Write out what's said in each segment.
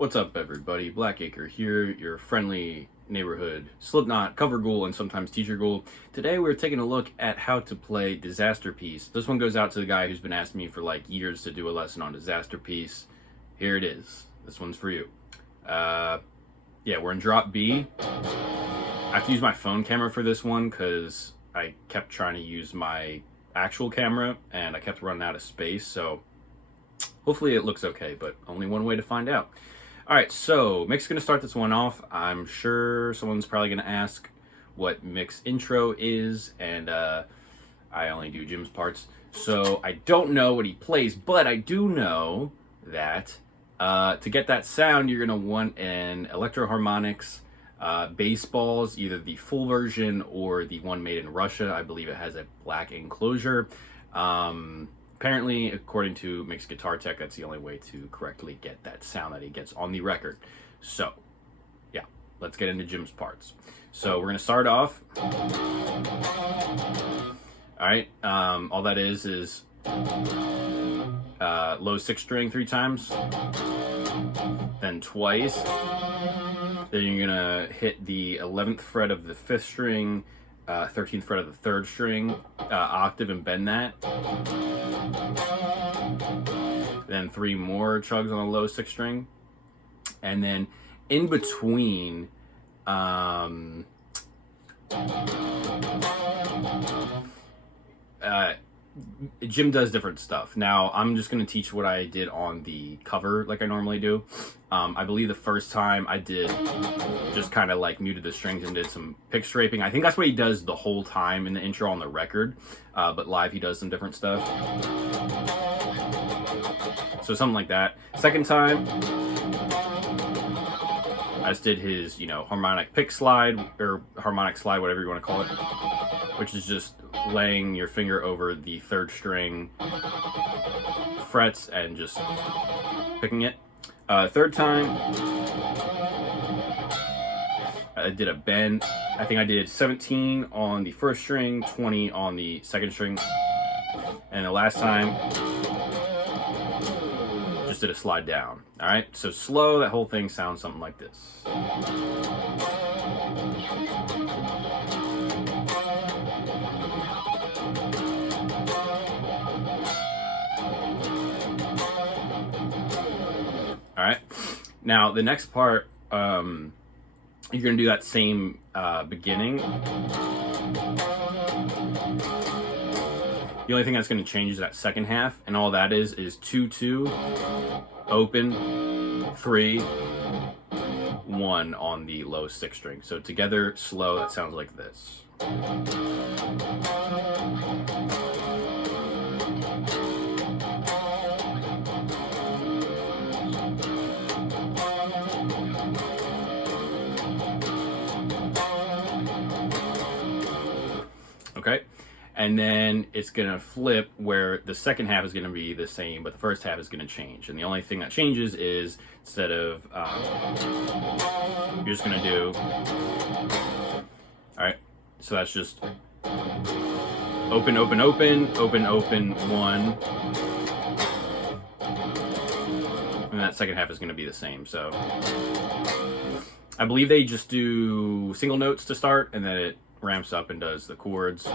What's up, everybody? Blackacre here, your friendly neighborhood Slipknot cover ghoul and sometimes teacher ghoul. Today we're taking a look at how to play Disasterpiece. This one goes out to the guy who's been asking me for like years to do a lesson on Disasterpiece. Here it is. This one's for you. Yeah, we're in drop B. I have to use my phone camera for this one because I kept trying to use my actual camera and I kept running out of space, so hopefully it looks okay, but only one way to find out. Alright, so Mick's going to start this one off. I'm sure someone's probably going to ask what Mick's intro is, and I only do Jim's parts. So I don't know what he plays, but I do know that to get that sound, you're going to want an Electro-Harmonix bass balls, either the full version or the one made in Russia. I believe it has a black enclosure. Apparently, according to Mick's Guitar Tech, that's the only way to correctly get that sound that he gets on the record. So, yeah, let's get into Jim's parts. So we're going to start off. Alright, all that is low 6 string 3 times, then twice. Then you're going to hit the 11th fret of the 5th string, 13th fret of the 3rd string, octave, and bend that. Then 3 more chugs on a low 6 string. And then in between, Jim does different stuff. Now, I'm just going to teach what I did on the cover like I normally do. I believe the first time I did just kind of like muted the strings and did some pick scraping. I think that's what he does the whole time in the intro on the record, but live he does some different stuff. So something like that. Second time, I just did his, harmonic pick slide, or harmonic slide, whatever you want to call it, which is just laying your finger over the 3rd string frets and just picking it. Third time, I did a bend. I think I did 17 on the 1st string, 20 on the 2nd string, and the last time, just did a slide down. All right, so slow, that whole thing sounds something like this. All right, now the next part, you're gonna do that same beginning. The only thing that's going to change is that second half, and all that is 2-2, open, 3, 1 on the low 6 string. So together, slow, that sounds like this. Okay. And then it's going to flip where the second half is going to be the same, but the first half is going to change. And the only thing that changes is instead of, you're just going to do, all right, so that's just open, open, open, open, open, 1. And that second half is going to be the same. So I believe they just do single notes to start, and then it ramps up and does the chords.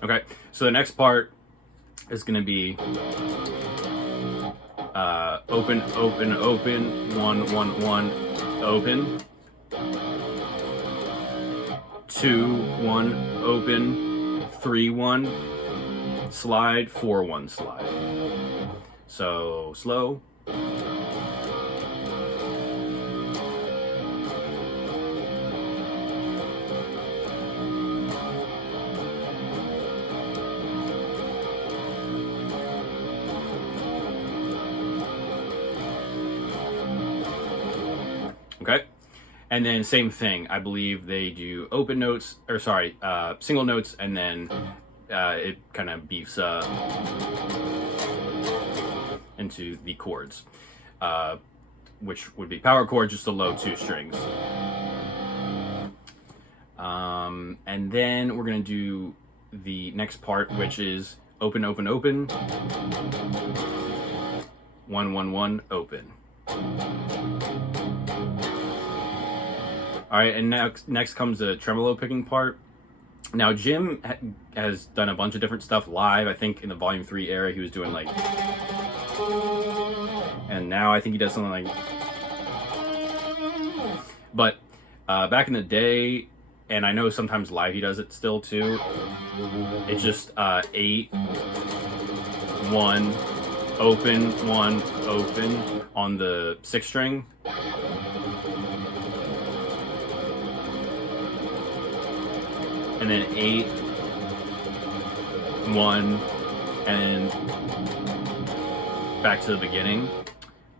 Okay, so the next part is going to be open, open, open, 1, 1, 1, open, 2, 1, open, 3, 1, slide, 4, 1, slide. So slow. Okay, and then same thing. I believe they do open notes, or sorry, single notes, and then it kind of beefs up into the chords, which would be power chords, just the low 2 strings. And then we're gonna do the next part, which is open, open, open, 1, 1, 1, open. All right, and next comes the tremolo picking part. Now, Jim has done a bunch of different stuff live. I think in the Volume 3 era, he was doing like, and now I think he does something like, but back in the day, and I know sometimes live he does it still too, it's just 8, 1, open, 1, open on the 6th string. And then 8, 1, and back to the beginning.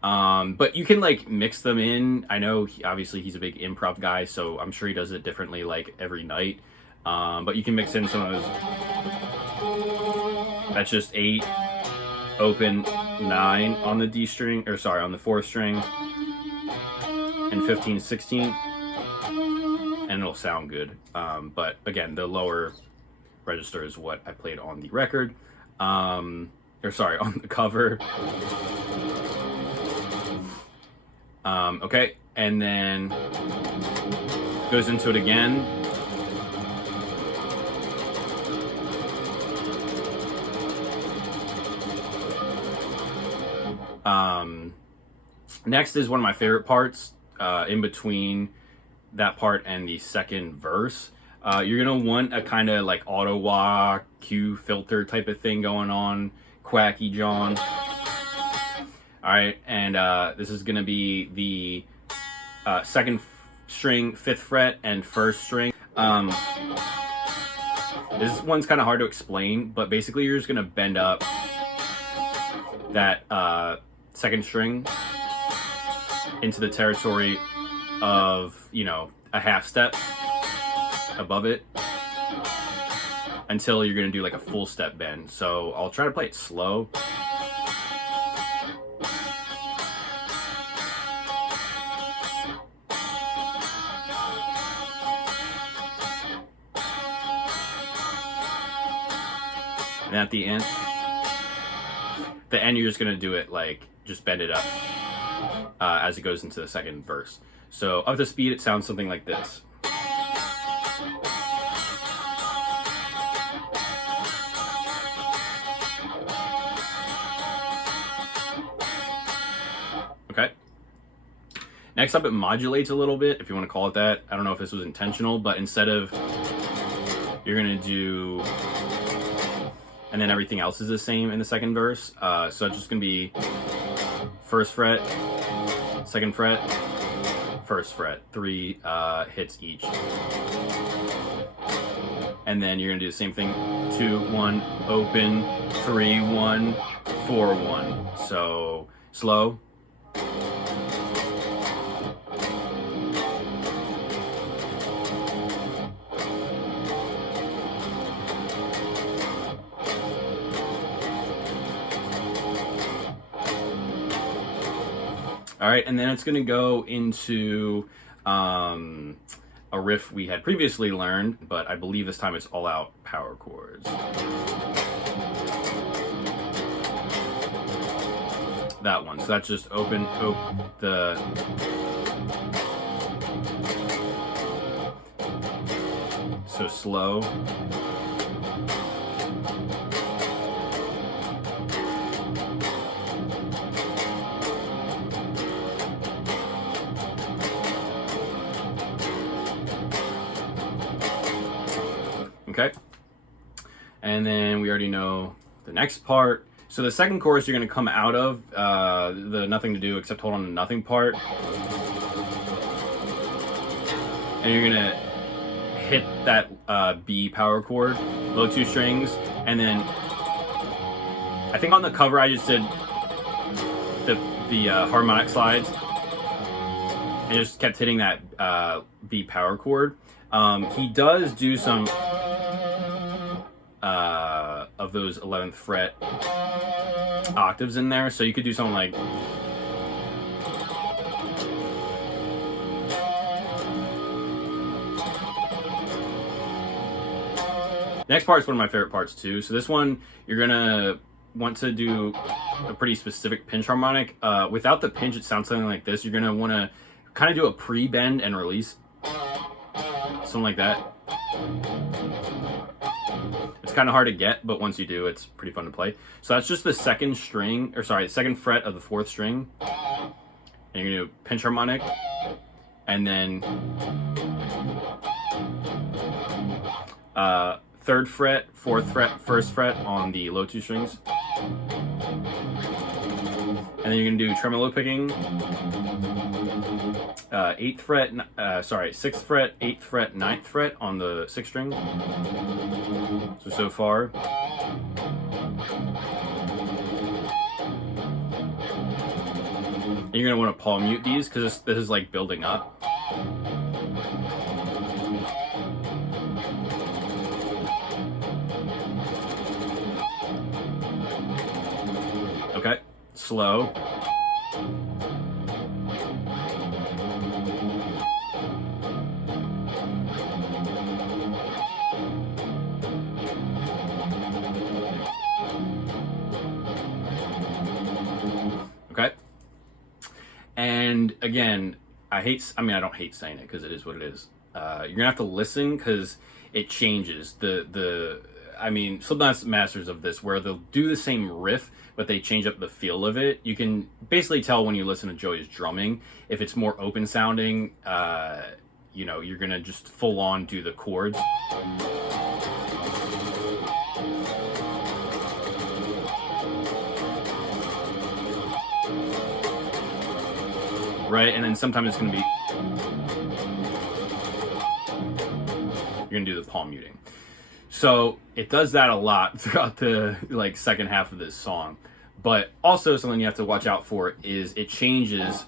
But you can like mix them in. I know obviously he's a big improv guy, so I'm sure he does it differently like every night. But you can mix in some of those. That's just 8, open, 9 on the D string, or sorry, on the 4th string, and 15, 16. And it'll sound good. But again, the lower register is what I played on the record, or sorry, on the cover. Okay, and then goes into it again. Next is one of my favorite parts, in between that part and the second verse. You're gonna want a kind of like auto wah Q filter type of thing going on, Quacky John. All right, and this is gonna be the 2nd string, 5th fret, and 1st string. This one's kind of hard to explain, but basically you're just gonna bend up that 2nd string into the territory of, you know, a half step above it until you're gonna do like a full step bend. So I'll try to play it slow. And at the end you're just gonna do it like, just bend it up as it goes into the 2nd verse. So up to speed, it sounds something like this. Okay. Next up, it modulates a little bit, if you want to call it that. I don't know if this was intentional, but instead of, you're gonna do, and then everything else is the same in the 2nd verse. So it's just gonna be 1st fret, 2nd fret, 1st fret, 3 hits each. And then you're gonna do the same thing, 2, 1, open, 3, 1, 4, 1. So slow. All right, and then it's going to go into a riff we had previously learned, but I believe this time it's all out power chords. That one. So that's just open the so slow. Okay, and then we already know the next part. So the second chorus you're going to come out of the nothing to do except hold on to nothing part, and you're going to hit that B power chord, low 2 strings, and then I think on the cover I just did the harmonic slides and just kept hitting that B power chord. He does do some of those 11th fret octaves in there. So you could do something like, next part is one of my favorite parts too. So this one, you're gonna want to do a pretty specific pinch harmonic. Without the pinch, it sounds something like this. You're gonna want to kind of do a pre-bend and release, something like that. It's kind of hard to get, but once you do, it's pretty fun to play. So that's just the second string, or sorry, the second fret of the 4th string. And you're gonna do pinch harmonic, and then 3rd fret, 4th fret, 1st fret on the low 2 strings. And then you're gonna do tremolo picking, 6th fret, 8th fret, 9th fret on the 6th string. So far. And you're gonna want to palm mute these because this is like building up. Okay, slow. Okay. And again, I don't hate saying it because it is what it is. You're gonna have to listen because it changes. Slipknot's masters of this, where they'll do the same riff, but they change up the feel of it. You can basically tell when you listen to Joey's drumming, if it's more open sounding, you're gonna just full on do the chords. Right, and then sometimes it's gonna be, you're gonna do the palm muting. So it does that a lot throughout the second half of this song. But also something you have to watch out for is it changes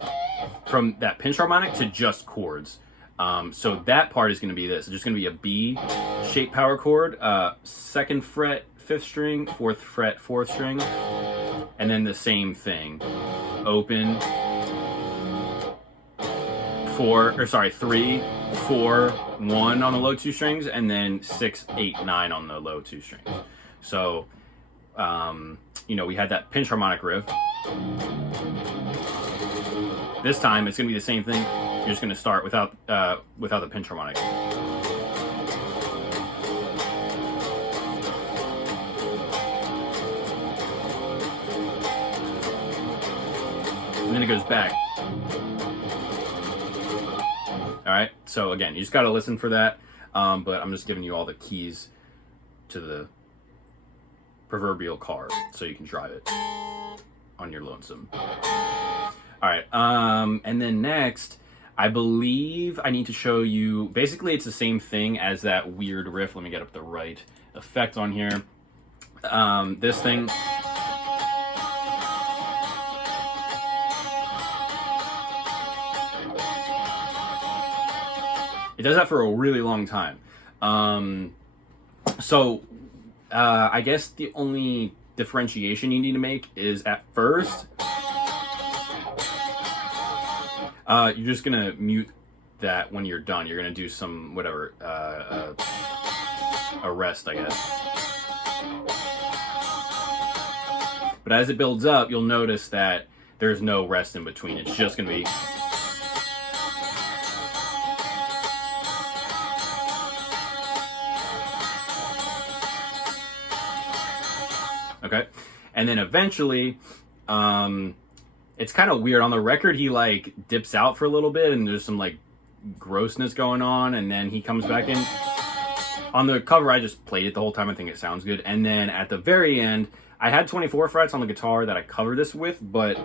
from that pinch harmonic to just chords. So that part is going to be this. It's just going to be a B shaped power chord, 2nd fret, 5th string, 4th fret, 4th string, and then the same thing. Open, 3, 4, 1 on the low 2 strings, and then 6, 8, 9 on the low 2 strings. So, we had that pinch harmonic riff. This time it's going to be the same thing. You're just going to start without the pinch harmonic. And then it goes back. All right, so again, you just got to listen for that, but I'm just giving you all the keys to the proverbial car so you can drive it on your lonesome. All right, and then next, I believe I need to show you, basically it's the same thing as that weird riff. Let me get up the right effect on here. This thing. It does that for a really long time. I guess the only differentiation you need to make is at first, you're just gonna mute that when you're done. You're gonna do some, whatever, a rest, I guess. But as it builds up, you'll notice that there's no rest in between. It's just gonna be... Okay, and then eventually, it's kind of weird. On the record, he dips out for a little bit, and there's some grossness going on, and then he comes back in. On the cover, I just played it the whole time. I think it sounds good. And then at the very end, I had 24 frets on the guitar that I covered this with, but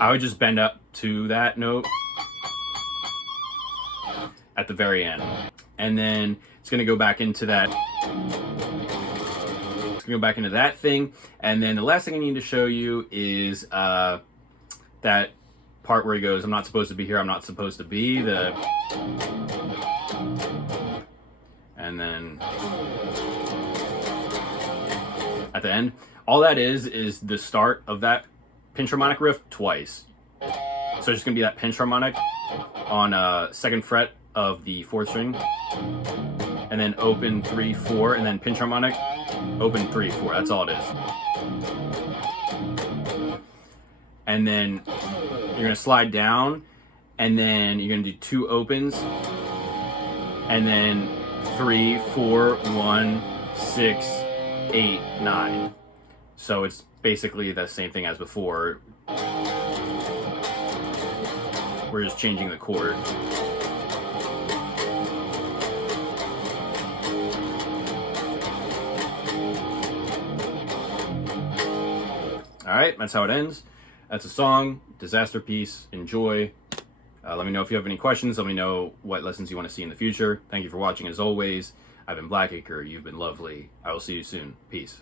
I would just bend up to that note at the very end, and then it's going to go back into that. It's going to go back into that thing. And then the last thing I need to show you is that part where he goes, I'm not supposed to be here, I'm not supposed to be. And then at the end. All that is the start of that pinch harmonic riff twice. So it's just gonna be that pinch harmonic on 2nd fret of the 4th string, and then open 3, 4, and then pinch harmonic, open 3, 4. That's all it is. And then you're gonna slide down, and then you're gonna do 2 opens, and then 3, 4, 1, 6, 8, 9. So it's basically the same thing as before. We're just changing the chord. Alright, that's how it ends. That's a song, Disasterpiece. Enjoy. Let me know if you have any questions. Let me know what lessons you want to see in the future. Thank you for watching as always. I've been Blackacre. You've been lovely. I will see you soon. Peace.